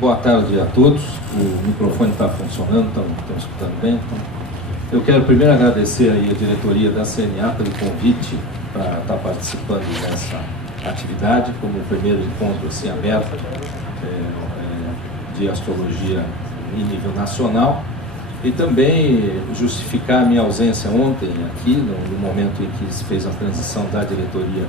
Boa tarde a todos. O microfone está funcionando, estão escutando bem. Então, eu quero primeiro agradecer aí a diretoria da CNA pelo convite para estar participando dessa atividade, como o primeiro encontro assim, aberto de astrologia em nível nacional. E também justificar a minha ausência ontem aqui, no momento em que se fez a transição da diretoria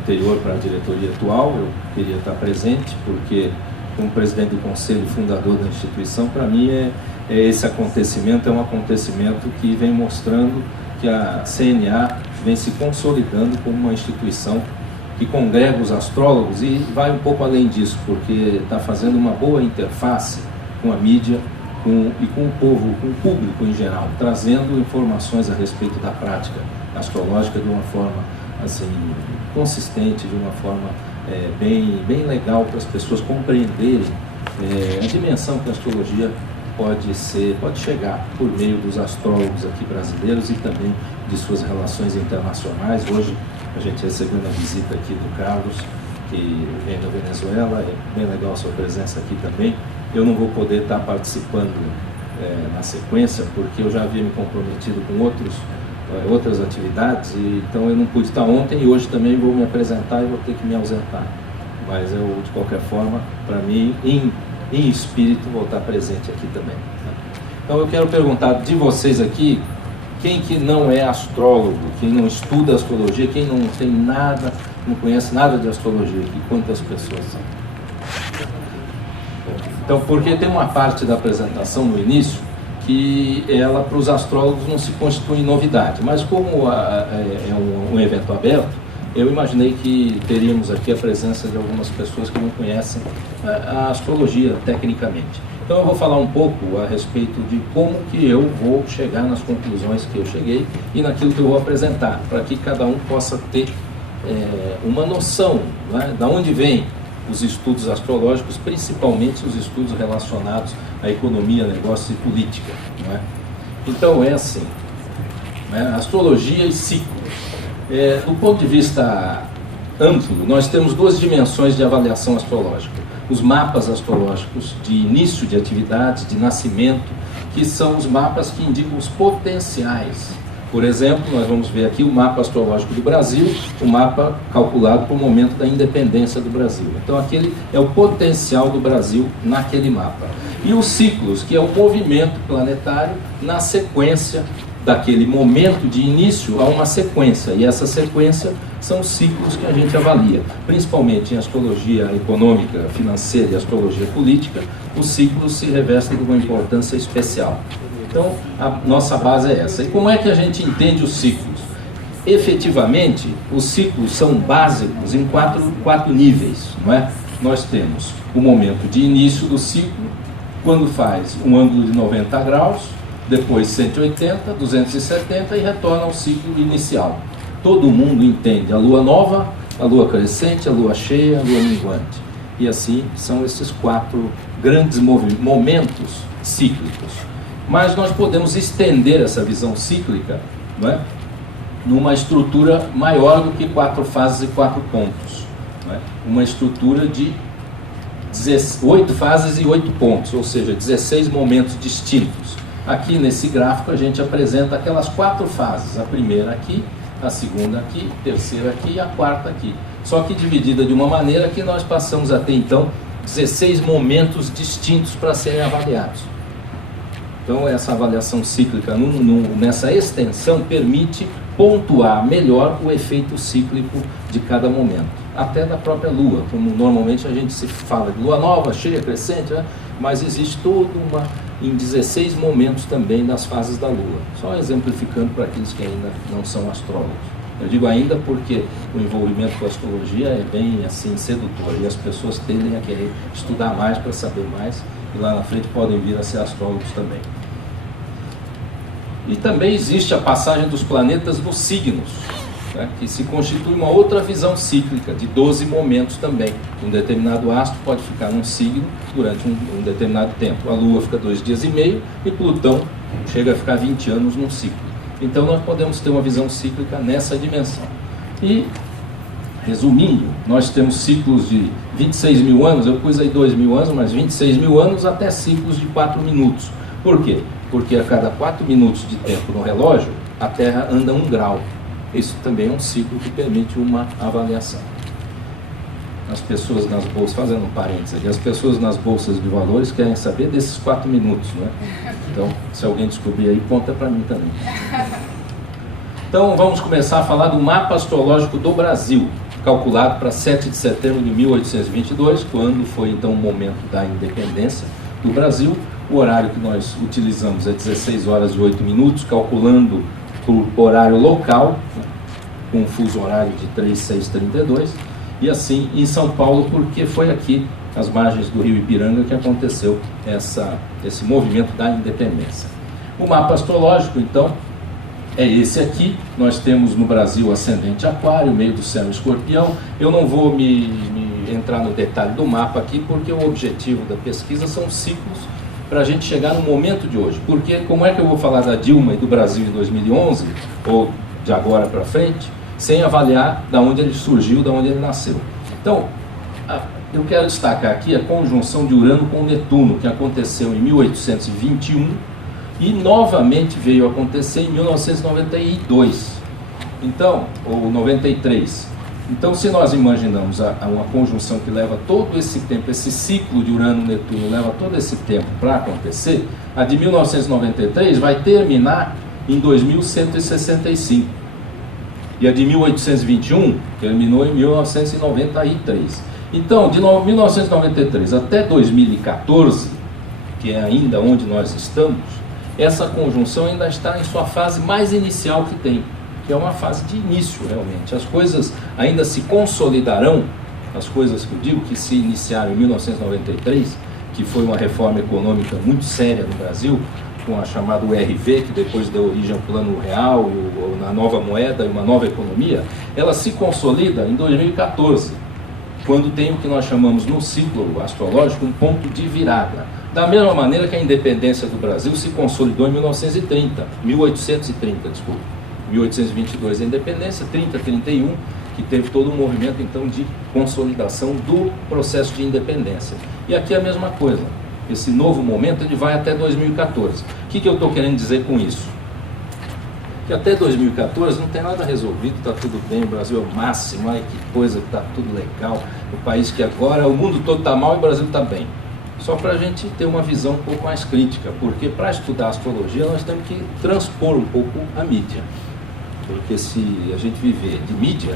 anterior para a diretoria atual. Eu queria estar presente, porque como presidente do conselho fundador da instituição, para mim esse acontecimento é um acontecimento que vem mostrando que a CNA vem se consolidando como uma instituição que congrega os astrólogos e vai um pouco além disso, porque está fazendo uma boa interface com a mídia e com o povo, com o público em geral, trazendo informações a respeito da prática astrológica de uma forma assim, consistente, de uma forma bem legal para as pessoas compreenderem a dimensão que a astrologia pode chegar por meio dos astrólogos aqui brasileiros e também de suas relações internacionais. Hoje a gente recebeu uma visita aqui do Carlos, que vem da Venezuela. É bem legal a sua presença aqui também. Eu não vou poder estar participando na sequência, porque eu já havia me comprometido com outras atividades, então eu não pude estar ontem e hoje também vou me apresentar e vou ter que me ausentar. Mas eu, de qualquer forma, para mim, em espírito, vou estar presente aqui também. Então eu quero perguntar de vocês aqui, quem que não é astrólogo, quem não estuda astrologia, quem não tem nada, não conhece nada de astrologia aqui, quantas pessoas são? Então, porque tem uma parte da apresentação no início que ela, para os astrólogos, não se constitui novidade, mas como é um evento aberto, eu imaginei que teríamos aqui a presença de algumas pessoas que não conhecem a astrologia tecnicamente. Então eu vou falar um pouco a respeito de como que eu vou chegar nas conclusões que eu cheguei e naquilo que eu vou apresentar, para que cada um possa ter uma noção, né, de onde vem os estudos astrológicos, principalmente os estudos relacionados à economia, negócios e política. Não é? Então é assim, né, astrologia e ciclos. Do ponto de vista amplo, nós temos duas dimensões de avaliação astrológica. Os mapas astrológicos de início de atividades, de nascimento, que são os mapas que indicam os potenciais. Por exemplo, nós vamos ver aqui o mapa astrológico do Brasil, o mapa calculado para o momento da independência do Brasil. Então aquele é o potencial do Brasil naquele mapa. E os ciclos, que é o movimento planetário na sequência daquele momento de início a uma sequência, e essa sequência são os ciclos que a gente avalia, principalmente em astrologia econômica, financeira e astrologia política. Os ciclos se revestem de uma importância especial. Então a nossa base é essa. E como é que a gente entende os ciclos? Efetivamente, os ciclos são básicos em quatro níveis, não é? Nós temos o momento de início do ciclo, quando faz um ângulo de 90 graus, depois 180, 270 e retorna ao ciclo inicial. Todo mundo entende a lua nova, a lua crescente, a lua cheia, a lua minguante. E assim são esses quatro grandes momentos cíclicos. Mas nós podemos estender essa visão cíclica, não é, numa estrutura maior do que 4 fases e 4 pontos. Não é? Uma estrutura de 8 fases e 8 pontos, ou seja, 16 momentos distintos. Aqui nesse gráfico a gente apresenta aquelas 4 fases, a primeira aqui, a segunda aqui, a terceira aqui e a quarta aqui. Só que dividida de uma maneira que nós passamos a ter então 16 momentos distintos para serem avaliados. Então essa avaliação cíclica nessa extensão permite pontuar melhor o efeito cíclico de cada momento, até da própria Lua, como normalmente a gente se fala de Lua nova, cheia, crescente, né? Mas existe toda em 16 momentos também das fases da Lua, só exemplificando para aqueles que ainda não são astrólogos. Eu digo ainda porque o envolvimento com a astrologia é bem assim sedutor e as pessoas tendem a querer estudar mais para saber mais e lá na frente podem vir a ser astrólogos também. E também existe a passagem dos planetas nos signos, né, que se constitui uma outra visão cíclica, de 12 momentos também. Um determinado astro pode ficar num signo durante um determinado tempo. A Lua fica 2 dias e meio e Plutão chega a ficar 20 anos num ciclo. Então nós podemos ter uma visão cíclica nessa dimensão. E resumindo, nós temos ciclos de 26 mil anos, eu pus aí 2 mil anos, mas 26 mil anos até ciclos de 4 minutos. Por quê? Porque a cada 4 minutos de tempo no relógio, a Terra anda 1 grau. Isso também é um ciclo que permite uma avaliação. As pessoas nas bolsas, fazendo um parênteses aqui, as pessoas nas bolsas de valores querem saber desses 4 minutos, né? Então, se alguém descobrir aí, conta para mim também. Então, vamos começar a falar do mapa astrológico do Brasil, calculado para 7 de setembro de 1822, quando foi então o momento da independência do Brasil. O horário que nós utilizamos é 16 horas e 8 minutos, calculando por horário local, com um fuso horário de 3632, e assim em São Paulo, porque foi aqui, às margens do rio Ipiranga, que aconteceu esse movimento da independência. O mapa astrológico, então, é esse aqui. Nós temos no Brasil ascendente Aquário, meio do céu Escorpião. Eu não vou me entrar no detalhe do mapa aqui, porque o objetivo da pesquisa são ciclos para a gente chegar no momento de hoje. Porque como é que eu vou falar da Dilma e do Brasil em 2011, ou de agora para frente, sem avaliar de onde ele surgiu, de onde ele nasceu? Então, eu quero destacar aqui a conjunção de Urano com Netuno, que aconteceu em 1821 e novamente veio a acontecer em 1992, então, ou 93. Então, se nós imaginamos uma conjunção que leva todo esse tempo, esse ciclo de Urano-Netuno leva todo esse tempo para acontecer, a de 1993 vai terminar em 2165. E a de 1821 terminou em 1993. Então, de 1993 até 2014, que é ainda onde nós estamos, essa conjunção ainda está em sua fase mais inicial que tem, que é uma fase de início realmente. As coisas ainda se consolidarão, as coisas que eu digo que se iniciaram em 1993, que foi uma reforma econômica muito séria no Brasil, com a chamada URV, que depois deu origem ao Plano Real, na nova moeda e uma nova economia, ela se consolida em 2014, quando tem o que nós chamamos no ciclo astrológico um ponto de virada. Da mesma maneira que a independência do Brasil se consolidou em 1830, desculpa. 1822 a independência, 31, que teve todo um movimento então de consolidação do processo de independência. E aqui é a mesma coisa. Esse novo momento ele vai até 2014. O que eu estou querendo dizer com isso? Que até 2014 não tem nada resolvido, está tudo bem, o Brasil é o máximo, ai que coisa, está tudo legal, o país que agora, o mundo todo está mal e o Brasil está bem. Só para a gente ter uma visão um pouco mais crítica, porque para estudar astrologia nós temos que transpor um pouco a mídia. Porque se a gente viver de mídia,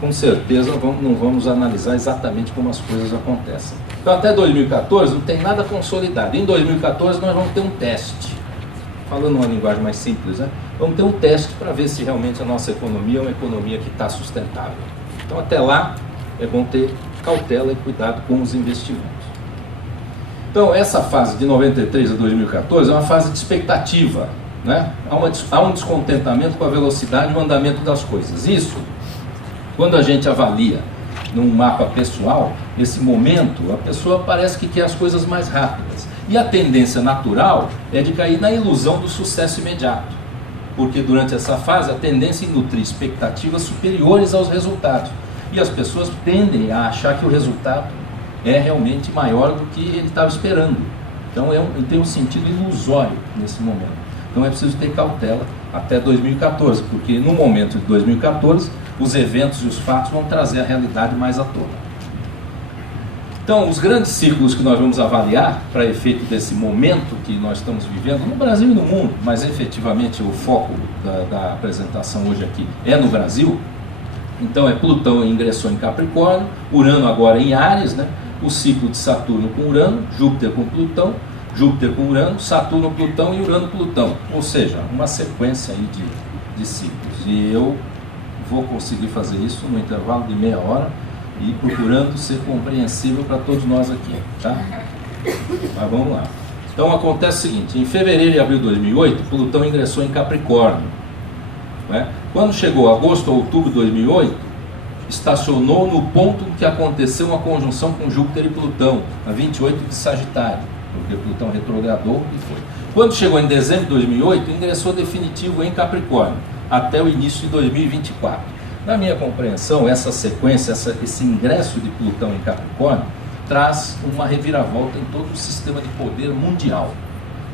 com certeza não vamos analisar exatamente como as coisas acontecem. Então até 2014 não tem nada consolidado. Em 2014 nós vamos ter um teste. Falando uma linguagem mais simples, né? Vamos ter um teste para ver se realmente a nossa economia é uma economia que está sustentável. Então até lá é bom ter cautela e cuidado com os investimentos. Então essa fase de 93 a 2014 é uma fase de expectativa, né? Há um descontentamento com a velocidade e o andamento das coisas. Isso, quando a gente avalia num mapa pessoal, esse momento, a pessoa parece que quer as coisas mais rápidas. E a tendência natural é de cair na ilusão do sucesso imediato. Porque durante essa fase a tendência é nutrir expectativas superiores aos resultados. E as pessoas tendem a achar que o resultado é realmente maior do que ele estava esperando. Então tem um sentido ilusório nesse momento. Então é preciso ter cautela até 2014, porque no momento de 2014 os eventos e os fatos vão trazer a realidade mais à tona. Então, os grandes ciclos que nós vamos avaliar para efeito desse momento que nós estamos vivendo, no Brasil e no mundo, mas efetivamente o foco da apresentação hoje aqui é no Brasil. Então é Plutão ingressou em Capricórnio, Urano agora em Áries, né? O ciclo de Saturno com Urano, Júpiter com Plutão, Júpiter com Urano, Saturno, Plutão e Urano, Plutão. Ou seja, uma sequência aí de ciclos. E eu vou conseguir fazer isso no intervalo de meia hora e procurando ser compreensível para todos nós aqui, tá? Mas vamos lá. Então acontece o seguinte, em fevereiro e abril de 2008, Plutão ingressou em Capricórnio, né? Quando chegou agosto ou outubro de 2008, estacionou no ponto em que aconteceu uma conjunção com Júpiter e Plutão, a 28 de Sagitário, porque Plutão retrogradou e foi. Quando chegou em dezembro de 2008, ingressou definitivo em Capricórnio, até o início de 2024. Na minha compreensão, essa sequência, esse ingresso de Plutão em Capricórnio, traz uma reviravolta em todo o sistema de poder mundial.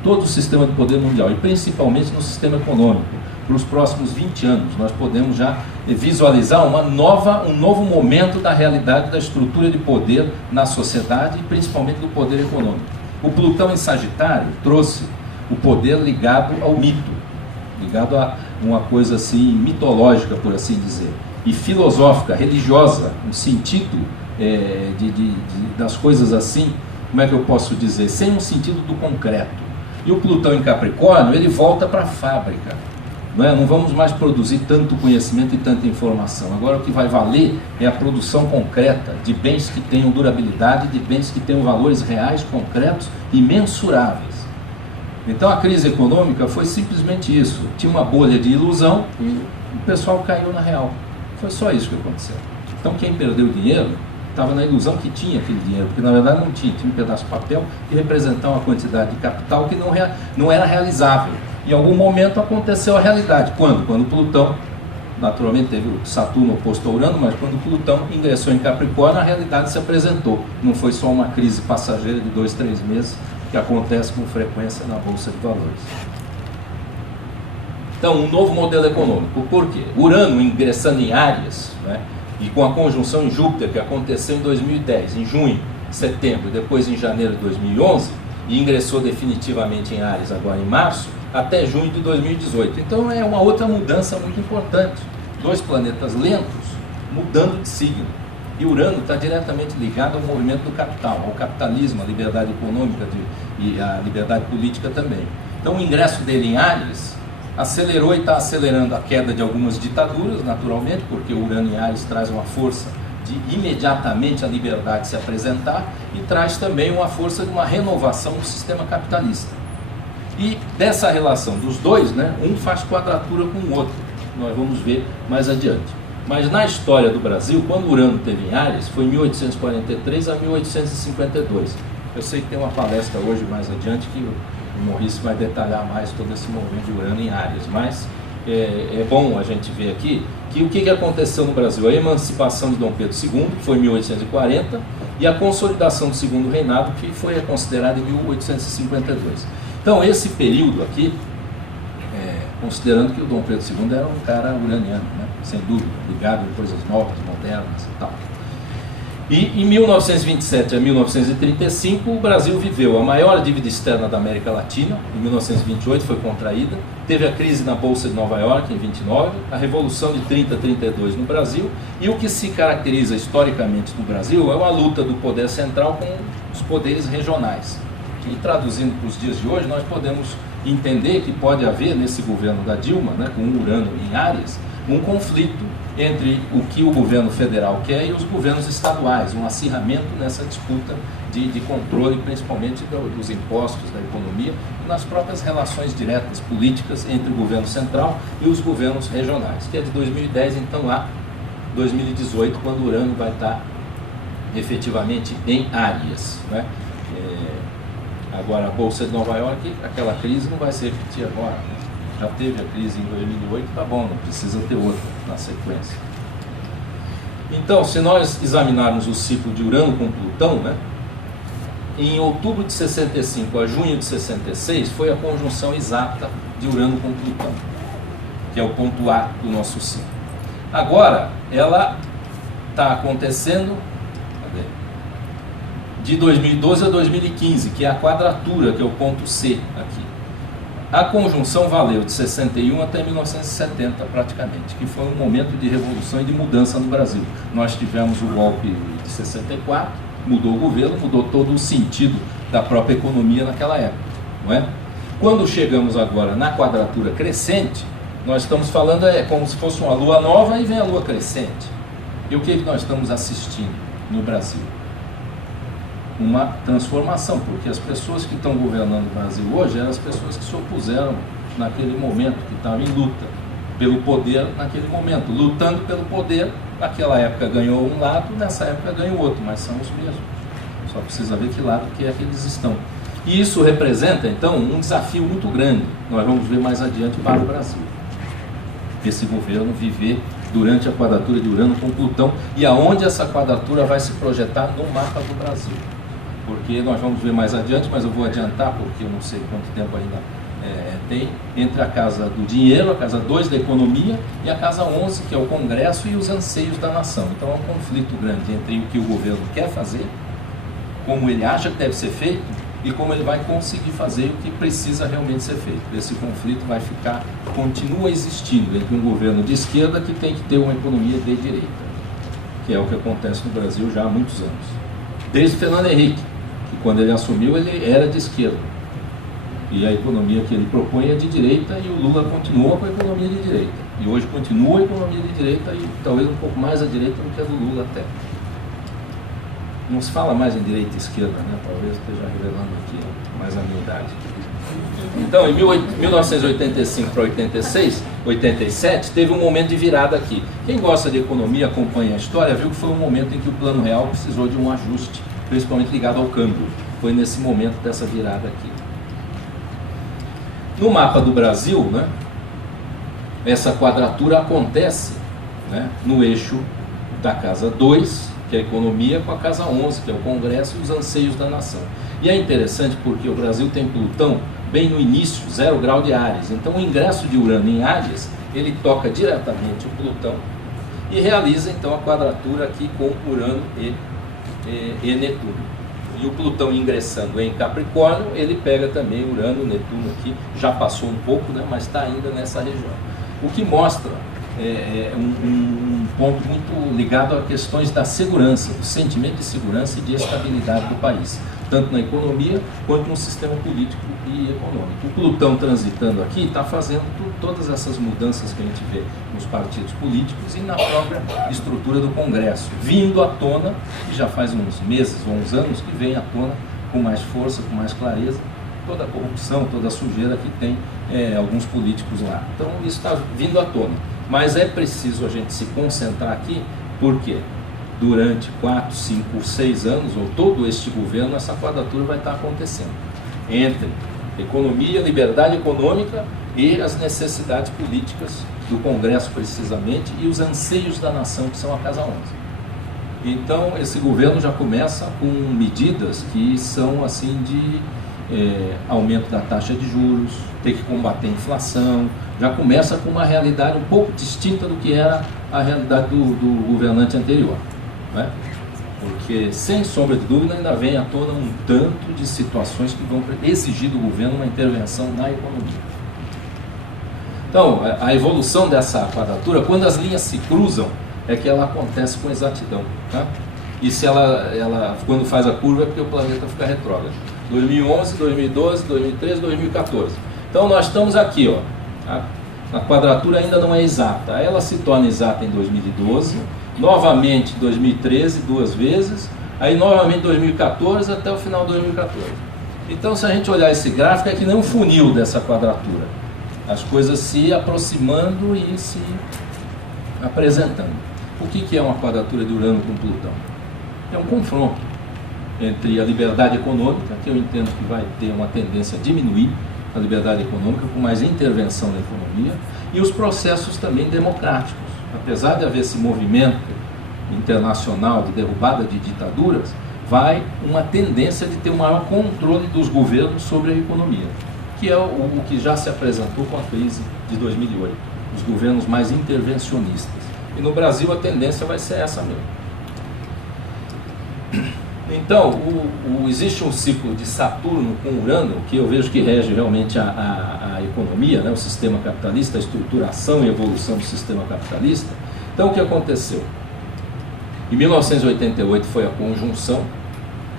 Todo o sistema de poder mundial, e principalmente no sistema econômico. Para os próximos 20 anos, nós podemos já visualizar um novo momento da realidade da estrutura de poder na sociedade e principalmente do poder econômico. O Plutão em Sagitário trouxe o poder ligado ao mito, ligado a uma coisa assim mitológica, por assim dizer, e filosófica, religiosa, no sentido das coisas assim, como é que eu posso dizer, sem um sentido do concreto. E o Plutão em Capricórnio, ele volta para a fábrica. Não vamos mais produzir tanto conhecimento e tanta informação. Agora o que vai valer é a produção concreta de bens que tenham durabilidade, de bens que tenham valores reais, concretos e mensuráveis. Então a crise econômica foi simplesmente isso. Tinha uma bolha de ilusão e o pessoal caiu na real. Foi só isso que aconteceu. Então quem perdeu dinheiro estava na ilusão que tinha aquele dinheiro, porque na verdade não tinha, tinha um pedaço de papel que representava uma quantidade de capital que não era realizável. Em algum momento aconteceu a realidade. Quando? Quando Plutão, naturalmente teve o Saturno oposto a Urano, mas quando Plutão ingressou em Capricórnio, a realidade se apresentou. Não foi só uma crise passageira de 2, 3 meses, que acontece com frequência na Bolsa de Valores. Então, um novo modelo econômico. Por quê? Urano ingressando em Áries, né? E com a conjunção em Júpiter, que aconteceu em 2010, em junho, setembro, depois em janeiro de 2011, e ingressou definitivamente em Áries agora em março, até junho de 2018. Então é uma outra mudança muito importante. 2 planetas lentos mudando de signo. E Urano está diretamente ligado ao movimento do capital, ao capitalismo, à liberdade econômica e à liberdade política também. Então o ingresso dele em Áries acelerou e está acelerando a queda de algumas ditaduras, naturalmente, porque o Urano em Áries traz uma força de imediatamente a liberdade se apresentar e traz também uma força de uma renovação do sistema capitalista. E dessa relação dos dois, um faz quadratura com o outro, nós vamos ver mais adiante. Mas na história do Brasil, quando Urano teve em Áries, foi em 1843 a 1852. Eu sei que tem uma palestra hoje mais adiante que o Maurício vai detalhar mais todo esse movimento de Urano em Áries, mas é bom a gente ver aqui que o que aconteceu no Brasil? A emancipação de Dom Pedro II, que foi em 1840, e a consolidação do Segundo Reinado, que foi considerada em 1852. Então esse período aqui, considerando que o Dom Pedro II era um cara uraniano, sem dúvida, ligado em coisas novas, modernas e tal. E em 1927 a 1935 o Brasil viveu a maior dívida externa da América Latina. Em 1928 foi contraída, teve a crise na Bolsa de Nova York em 29, a Revolução de 30 a 32 no Brasil, e o que se caracteriza historicamente no Brasil é uma luta do poder central com os poderes regionais. E traduzindo para os dias de hoje, nós podemos entender que pode haver nesse governo da Dilma, com o Urano em Áries, um conflito entre o que o governo federal quer e os governos estaduais, um acirramento nessa disputa de controle, principalmente dos impostos, da economia, e nas próprias relações diretas políticas entre o governo central e os governos regionais, que é de 2010, então, a 2018, quando o Urano vai estar efetivamente em Áries. Agora, a Bolsa de Nova York, aquela crise não vai se repetir agora. Já teve a crise em 2008, tá bom, não precisa ter outra na sequência. Então, se nós examinarmos o ciclo de Urano com Plutão, em outubro de 65 a junho de 66, foi a conjunção exata de Urano com Plutão, que é o ponto A do nosso ciclo. Agora, ela está acontecendo de 2012 a 2015, que é a quadratura, que é o ponto C aqui. A conjunção valeu de 61 até 1970, praticamente, que foi um momento de revolução e de mudança no Brasil. Nós tivemos o golpe de 64, mudou o governo, mudou todo o sentido da própria economia naquela época, não é? Quando chegamos agora na quadratura crescente, nós estamos falando, como se fosse uma lua nova e vem a lua crescente. E o que nós estamos assistindo no Brasil? Uma transformação, porque as pessoas que estão governando o Brasil hoje eram as pessoas que se opuseram naquele momento, que estavam em luta pelo poder naquele momento, lutando pelo poder. Naquela época ganhou um lado, nessa época ganhou outro, mas são os mesmos. Só precisa ver que lado que é que eles estão. E isso representa, então, um desafio muito grande. Nós vamos ver mais adiante para o Brasil. Esse governo viver durante a quadratura de Urano com Plutão e aonde essa quadratura vai se projetar no mapa do Brasil. Porque nós vamos ver mais adiante, mas eu vou adiantar porque eu não sei quanto tempo ainda tem, entre a casa do dinheiro, a casa 2 da economia e a casa 11, que é o Congresso e os anseios da nação. Então é um conflito grande entre o que o governo quer fazer, como ele acha que deve ser feito e como ele vai conseguir fazer o que precisa realmente ser feito. Esse conflito vai ficar, continua existindo entre um governo de esquerda que tem que ter uma economia de direita, que é o que acontece no Brasil já há muitos anos. Desde Fernando Henrique, que quando ele assumiu ele era de esquerda. E a economia que ele propõe é de direita e o Lula continua com a economia de direita. E hoje continua a economia de direita e talvez um pouco mais à direita do que a do Lula até. Não se fala mais em direita e esquerda, né? Talvez esteja revelando aqui mais a minha idade. Então, em 1985 para 86, 87, teve um momento de virada aqui. Quem gosta de economia, acompanha a história, viu que foi um momento em que o Plano Real precisou de um ajuste, principalmente ligado ao câmbio. Foi nesse momento dessa virada aqui. No mapa do Brasil, né, essa quadratura acontece, né, no eixo da casa 2, que é a economia, com a casa 11, que é o Congresso e os anseios da nação. E é interessante porque o Brasil tem Plutão bem no início, 0 grau de Áries. Então o ingresso de Urano em Áries, ele toca diretamente o Plutão e realiza então a quadratura aqui com Urano e Netuno. E o Plutão ingressando em Capricórnio, ele pega também Urano, Netuno aqui, já passou um pouco, né, mas está ainda nessa região. O que mostra um ponto muito ligado a questões da segurança, do sentimento de segurança e de estabilidade do país, tanto na economia quanto no sistema político e econômico. O Plutão transitando aqui está fazendo todas essas mudanças que a gente vê nos partidos políticos e na própria estrutura do Congresso, vindo à tona, e já faz uns meses ou uns anos que vem à tona com mais força, com mais clareza, toda a corrupção, toda a sujeira que tem alguns políticos lá. Então isso está vindo à tona. Mas é preciso a gente se concentrar aqui, porque durante 4, 5, 6 anos, ou todo este governo, essa quadratura vai estar acontecendo entre economia, liberdade econômica e as necessidades políticas do Congresso, precisamente, e os anseios da nação, que são a Casa 11. Então, esse governo já começa com medidas que são assim de aumento da taxa de juros, ter que combater a inflação, já começa com uma realidade um pouco distinta do que era a realidade do governante anterior, né? Porque, sem sombra de dúvida, ainda vem à tona um tanto de situações que vão exigir do governo uma intervenção na economia. Então, a evolução dessa quadratura, quando as linhas se cruzam, é que ela acontece com exatidão, tá? E se ela quando faz a curva é porque o planeta fica retrógrado. 2011, 2012, 2013, 2014. Então nós estamos aqui, ó. A quadratura ainda não é exata. Ela se torna exata em 2012, novamente em 2013, 2 vezes, aí novamente em 2014 até o final de 2014. Então, se a gente olhar esse gráfico, é que nem um funil dessa quadratura. As coisas se aproximando e se apresentando. O que é uma quadratura de Urano com Plutão? É um confronto entre a liberdade econômica, que eu entendo que vai ter uma tendência a diminuir, a liberdade econômica com mais intervenção na economia, e os processos também democráticos. Apesar de haver esse movimento internacional de derrubada de ditaduras, vai uma tendência de ter um maior controle dos governos sobre a economia, que é o que já se apresentou com a crise de 2008, os governos mais intervencionistas. E no Brasil a tendência vai ser essa mesmo. Então, existe um ciclo de Saturno com Urano, que eu vejo que rege realmente a economia, né, o sistema capitalista, a estruturação e evolução do sistema capitalista. Então, o que aconteceu? Em 1988 foi a conjunção,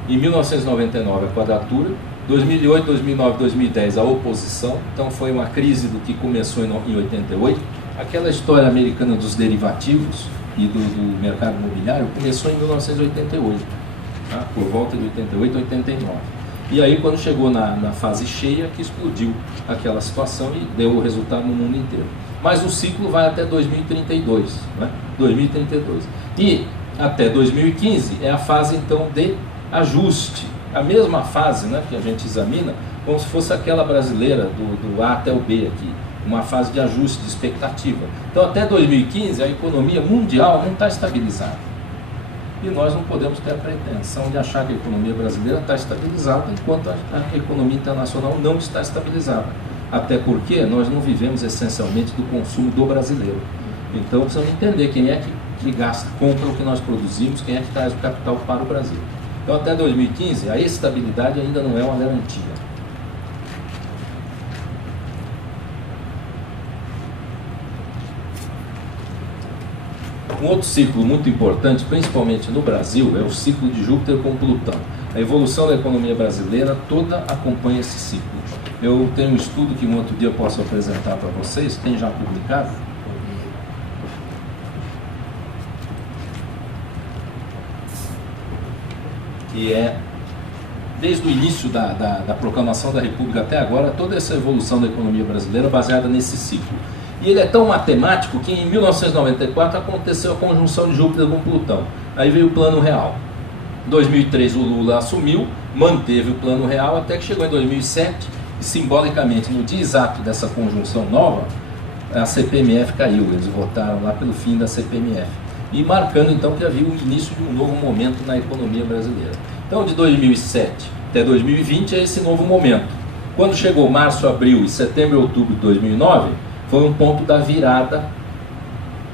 em 1999 a quadratura, 2008, 2009, 2010 a oposição. Então, foi uma crise do que começou em 88. Aquela história americana dos derivativos e do mercado imobiliário começou em 1988. Tá? Por volta de 88, 89. E aí quando chegou na fase cheia que explodiu aquela situação e deu o resultado no mundo inteiro. Mas o ciclo vai até 2032, né? 2032. E até 2015 é a fase então de ajuste. A mesma fase, né, que a gente examina como se fosse aquela brasileira do A até o B aqui. uma fase de ajuste, de expectativa. Então, até 2015, a economia mundial não está estabilizada. E nós não podemos ter a pretensão de achar que a economia brasileira está estabilizada, enquanto a economia internacional não está estabilizada. Até porque nós não vivemos essencialmente do consumo do brasileiro. Então, precisamos entender quem é que gasta, compra o que nós produzimos, quem é que traz o capital para o Brasil. Então, até 2015, a estabilidade ainda não é uma garantia. Um outro ciclo muito importante, principalmente no Brasil, é o ciclo de Júpiter com Plutão. A evolução da economia brasileira toda acompanha esse ciclo. Eu tenho um estudo que um outro dia eu posso apresentar para vocês, tem já publicado. Que é, desde o início da proclamação da República até agora, toda essa evolução da economia brasileira baseada nesse ciclo. E ele é tão matemático que em 1994 aconteceu a conjunção de Júpiter com Plutão. Aí veio o Plano Real. Em 2003 o Lula assumiu, manteve o Plano Real até que chegou em 2007 e simbolicamente no dia exato dessa conjunção nova, a CPMF caiu. Eles votaram lá pelo fim da CPMF. E marcando então que havia o início de um novo momento na economia brasileira. Então de 2007 até 2020 é esse novo momento. Quando chegou março, abril e setembro e outubro de 2009, foi um ponto da virada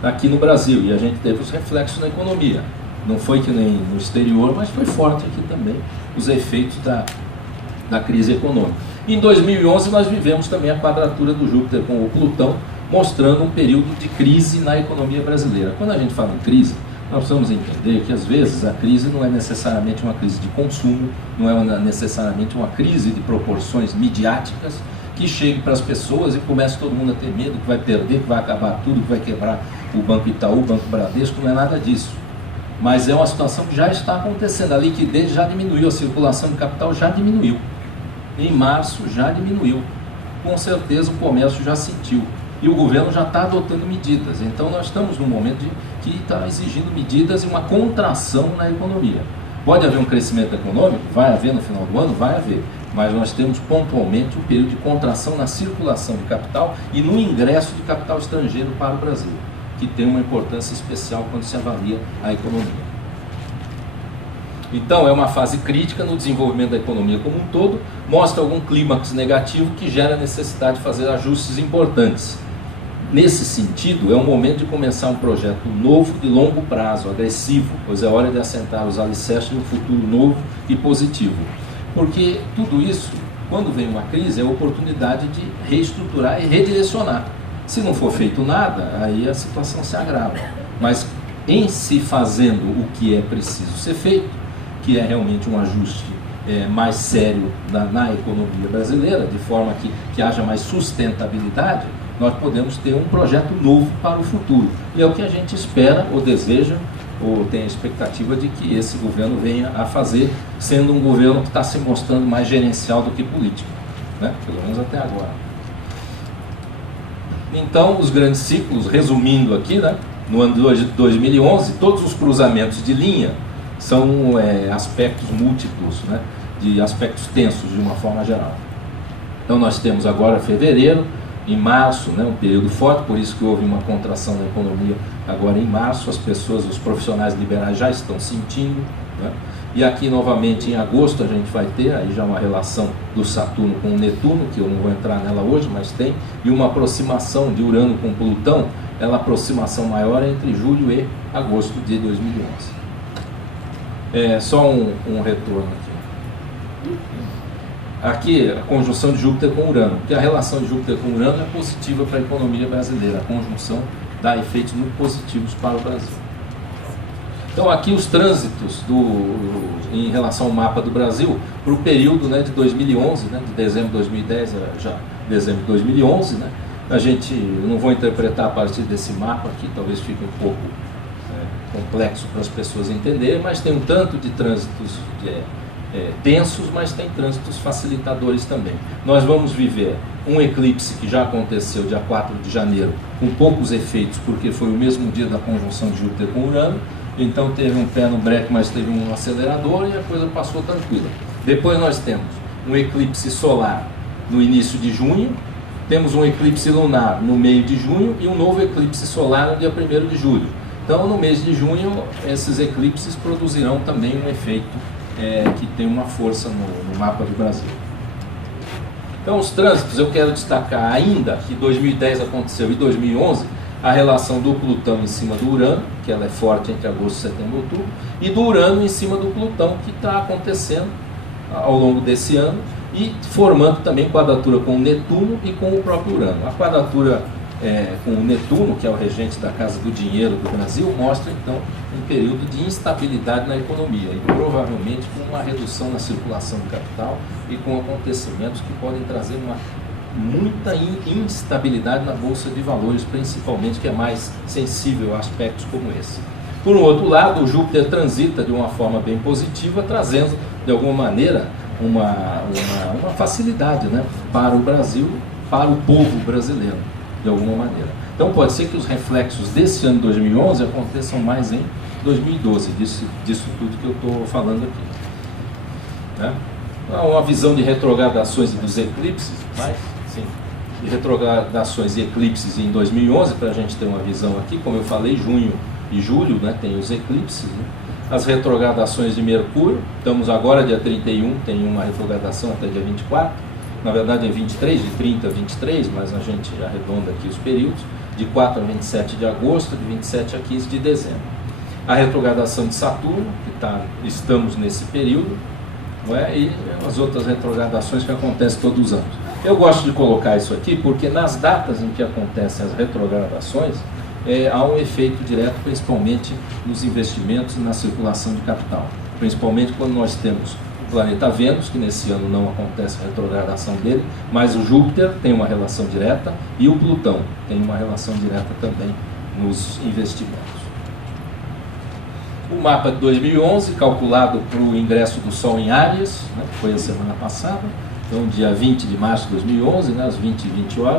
aqui no Brasil, e a gente teve os reflexos na economia. Não foi que nem no exterior, mas foi forte aqui também os efeitos da crise econômica. Em 2011 nós vivemos também a quadratura do Júpiter com o Plutão, mostrando um período de crise na economia brasileira. Quando a gente fala em crise, nós precisamos entender que às vezes a crise não é necessariamente uma crise de consumo, não é necessariamente uma crise de proporções midiáticas, que chegue para as pessoas e comece todo mundo a ter medo que vai perder, que vai acabar tudo, que vai quebrar o Banco Itaú, o Banco Bradesco. Não é nada disso. Mas é uma situação que já está acontecendo. A liquidez já diminuiu, a circulação de capital já diminuiu. Em março já diminuiu. Com certeza o comércio já sentiu. E o governo já está adotando medidas. Então nós estamos num momento que está exigindo medidas e uma contração na economia. Pode haver um crescimento econômico? Vai haver no final do ano? Vai haver. Mas nós temos pontualmente um período de contração na circulação de capital e no ingresso de capital estrangeiro para o Brasil, que tem uma importância especial quando se avalia a economia. Então é uma fase crítica no desenvolvimento da economia como um todo, mostra algum clímax negativo que gera a necessidade de fazer ajustes importantes. Nesse sentido, é o momento de começar um projeto novo de longo prazo, agressivo, pois é hora de assentar os alicerces de um futuro novo e positivo. Porque tudo isso, quando vem uma crise, é a oportunidade de reestruturar e redirecionar. Se não for feito nada, aí a situação se agrava. Mas em se fazendo o que é preciso ser feito, que é realmente um ajuste mais sério na economia brasileira, de forma que haja mais sustentabilidade, nós podemos ter um projeto novo para o futuro. E é o que a gente espera ou deseja, ou tem a expectativa de que esse governo venha a fazer, sendo um governo que está se mostrando mais gerencial do que político, né? Pelo menos até agora. Então, os grandes ciclos, resumindo aqui, né? No ano de 2011, todos os cruzamentos de linha são aspectos múltiplos, né? De aspectos tensos, de uma forma geral. Então, nós temos agora fevereiro, em março, né, um período forte, por isso que houve uma contração na economia agora em março, as pessoas, os profissionais liberais já estão sentindo, né? E aqui novamente em agosto a gente vai ter aí já uma relação do Saturno com o Netuno, que eu não vou entrar nela hoje, mas tem, e uma aproximação de Urano com Plutão, ela aproximação maior entre julho e agosto de 2011. Só um retorno aqui. Aqui a conjunção de Júpiter com Urano, porque a relação de Júpiter com Urano é positiva para a economia brasileira, a conjunção dá efeitos muito positivos para o Brasil. Então aqui os trânsitos em relação ao mapa do Brasil para o período, né, de 2011, né, de dezembro de 2010 a já dezembro de 2011, né, eu não vou interpretar a partir desse mapa aqui, talvez fique um pouco complexo para as pessoas entenderem, mas tem um tanto de trânsitos densos, mas tem trânsitos facilitadores também. Nós vamos viver um eclipse que já aconteceu dia 4 de janeiro, com poucos efeitos, porque foi o mesmo dia da conjunção de Júpiter com Urano, então teve um pé no breque, mas teve um acelerador e a coisa passou tranquila. Depois nós temos um eclipse solar no início de junho, temos um eclipse lunar no meio de junho e um novo eclipse solar no dia 1º de julho. Então, no mês de junho, esses eclipses produzirão também um efeito que tem uma força no mapa do Brasil. Então, os trânsitos, eu quero destacar ainda que 2010 aconteceu e 2011, a relação do Plutão em cima do Urano, que ela é forte entre agosto, setembro e outubro, e do Urano em cima do Plutão, que está acontecendo ao longo desse ano, e formando também quadratura com o Netuno e com o próprio Urano. A quadratura com o Netuno, que é o regente da Casa do Dinheiro do Brasil, mostra então um período de instabilidade na economia e provavelmente com uma redução na circulação do capital e com acontecimentos que podem trazer muita instabilidade na Bolsa de Valores, principalmente, que é mais sensível a aspectos como esse. Por um outro lado, o Júpiter transita de uma forma bem positiva, trazendo de alguma maneira uma facilidade, né, para o Brasil, para o povo brasileiro, de alguma maneira. Então pode ser que os reflexos desse ano de 2011 aconteçam mais em 2012, disso tudo que eu estou falando aqui, né? Uma visão de retrogradações e dos eclipses, mas sim, de retrogradações e eclipses em 2011, para a gente ter uma visão aqui, como eu falei, junho e julho, né, tem os eclipses, né? As retrogradações de Mercúrio, estamos agora dia 31, tem uma retrogradação até dia 24, na verdade é 23, de 30 a 23, mas a gente arredonda aqui os períodos, de 4 a 27 de agosto, de 27 a 15 de dezembro. A retrogradação de Saturno, que estamos nesse período, não é? E as outras retrogradações que acontecem todos os anos. Eu gosto de colocar isso aqui porque nas datas em que acontecem as retrogradações, há um efeito direto, principalmente nos investimentos e na circulação de capital. Principalmente quando nós temos o planeta Vênus, que nesse ano não acontece a retrogradação dele, mas o Júpiter tem uma relação direta e o Plutão tem uma relação direta também nos investimentos. O mapa de 2011, calculado para o ingresso do Sol em Áries, né, que foi a semana passada, então dia 20 de março de 2011, né, às 20h20,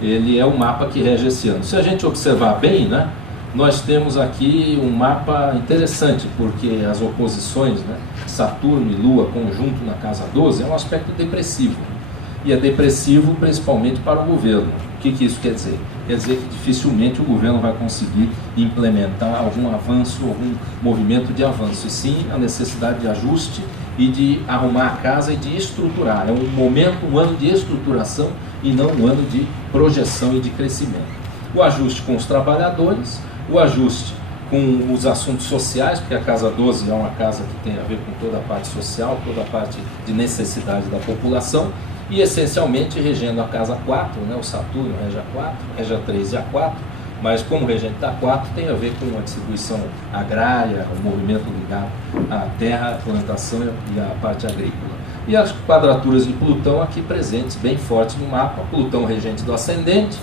ele é o mapa que rege esse ano. Se a gente observar bem, né, nós temos aqui um mapa interessante, porque as oposições, né, Saturno e Lua conjunto na casa 12, é um aspecto depressivo. E é depressivo principalmente para o governo. O que isso quer dizer? Quer dizer que dificilmente o governo vai conseguir implementar algum avanço, algum movimento de avanço, e sim a necessidade de ajuste e de arrumar a casa e de estruturar. É um momento, um ano de estruturação e não um ano de projeção e de crescimento. O ajuste com os trabalhadores, o ajuste com os assuntos sociais, porque a casa 12 é uma casa que tem a ver com toda a parte social, toda a parte de necessidade da população, e essencialmente regendo a casa 4, né, o Saturno rege a 4, rege a 3 e a 4, mas como regente da 4 tem a ver com a distribuição agrária, o movimento ligado à terra, à plantação e à parte agrícola. E as quadraturas de Plutão aqui presentes, bem fortes no mapa, Plutão regente do ascendente,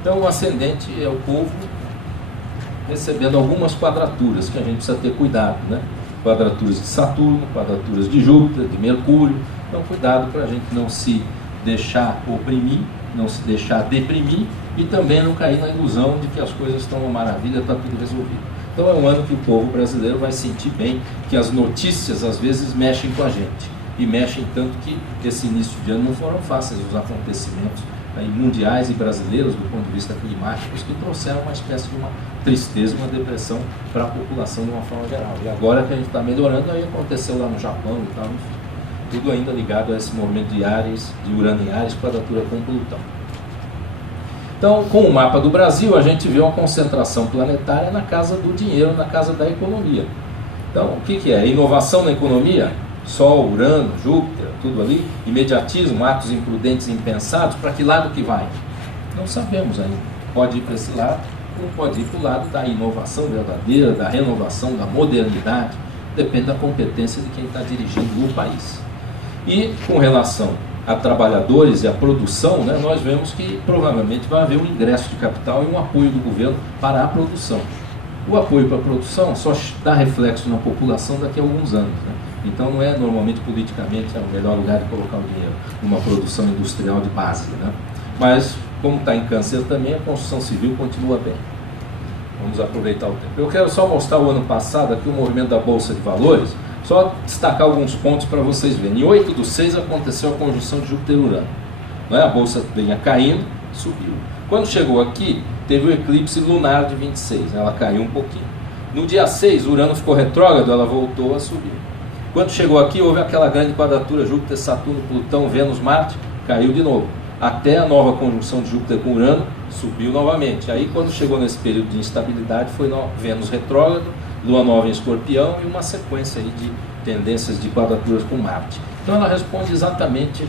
então o ascendente é o povo recebendo algumas quadraturas que a gente precisa ter cuidado, né? Quadraturas de Saturno, quadraturas de Júpiter, de Mercúrio. Então cuidado para a gente não se deixar oprimir, não se deixar deprimir e também não cair na ilusão de que as coisas estão uma maravilha, está tudo resolvido. Então é um ano que o povo brasileiro vai sentir bem que as notícias às vezes mexem com a gente, e mexem tanto que esse início de ano não foram fáceis os acontecimentos aí, mundiais e brasileiros do ponto de vista climático, que trouxeram uma espécie de uma tristeza, uma depressão para a população de uma forma geral. E agora que a gente está melhorando, aí aconteceu lá no Japão e tal, enfim. Tudo ainda ligado a esse movimento de Áries, de Urano em Áries, quadratura com Plutão. Então, com o mapa do Brasil, a gente vê uma concentração planetária na casa do dinheiro, na casa da economia. Então, o que é? Inovação na economia? Sol, Urano, Júpiter, tudo ali, imediatismo, atos imprudentes e impensados, para que lado que vai? Não sabemos ainda. Pode ir para esse lado, ou pode ir para o lado da inovação verdadeira, da renovação, da modernidade, depende da competência de quem está dirigindo o país. E com relação a trabalhadores e a produção, né, nós vemos que provavelmente vai haver um ingresso de capital e um apoio do governo para a produção. O apoio para a produção só dá reflexo na população daqui a alguns anos, né? Então não é normalmente politicamente o melhor lugar de colocar o dinheiro numa produção industrial de base, né? Mas como está em Câncer também, a construção civil continua bem. Vamos aproveitar o tempo. Eu quero só mostrar o ano passado aqui o movimento da Bolsa de Valores, só destacar alguns pontos para vocês verem. Em 8/6 aconteceu a conjunção de Júpiter e Urano. não é? A Bolsa vinha caindo, subiu. Quando chegou aqui, teve o eclipse lunar de 26, ela caiu um pouquinho. No dia 6, Urano ficou retrógrado, ela voltou a subir. Quando chegou aqui, houve aquela grande quadratura Júpiter, Saturno, Plutão, Vênus, Marte, caiu de novo. Até a nova conjunção de Júpiter com Urano, subiu novamente. Aí, quando chegou nesse período de instabilidade, foi Vênus retrógrado, Lua nova em Escorpião e uma sequência aí de tendências de quadraturas com Marte. Então, ela responde exatamente,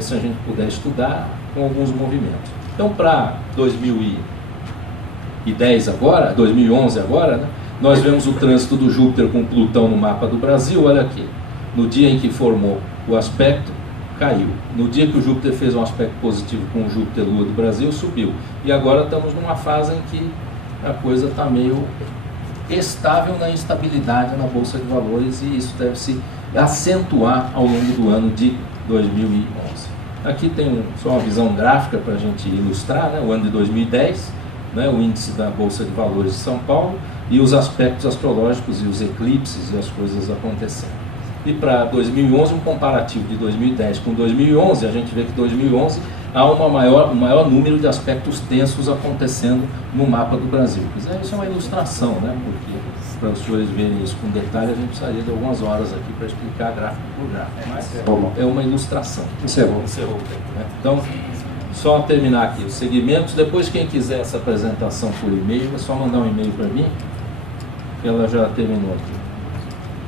se a gente puder estudar, com alguns movimentos. Então, para 2010 agora, 2011 agora, né, nós vemos o trânsito do Júpiter com Plutão no mapa do Brasil. Olha aqui, no dia em que formou o aspecto, caiu. No dia que o Júpiter fez um aspecto positivo com o Júpiter Lua do Brasil, subiu. E agora estamos numa fase em que a coisa está meio estável na instabilidade na Bolsa de Valores, e isso deve se acentuar ao longo do ano de 2011. Aqui tem só uma visão gráfica para a gente ilustrar, né, o ano de 2010, né, o índice da Bolsa de Valores de São Paulo e os aspectos astrológicos e os eclipses e as coisas acontecendo. E para 2011, um comparativo de 2010 com 2011, a gente vê que 2011 há um maior número de aspectos tensos acontecendo no mapa do Brasil. Isso é uma ilustração, né? Porque para os senhores verem isso com detalhe, a gente precisaria de algumas horas aqui para explicar gráfico por gráfico. Mas é uma ilustração. Encerrou o tempo, né? Então, só terminar aqui os segmentos. Depois, quem quiser essa apresentação por e-mail, é só mandar um e-mail para mim, que ela já terminou aqui.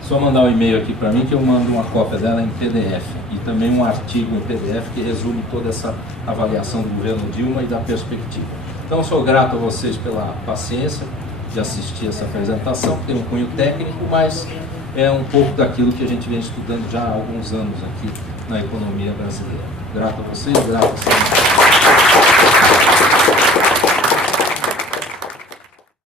Só mandar um e-mail aqui para mim que eu mando uma cópia dela em PDF e também um artigo em PDF que resume toda essa avaliação do governo Dilma e da perspectiva. Então, sou grato a vocês pela paciência de assistir essa apresentação, que tem um cunho técnico, mas é um pouco daquilo que a gente vem estudando já há alguns anos aqui na economia brasileira. Grato a vocês, grato a vocês.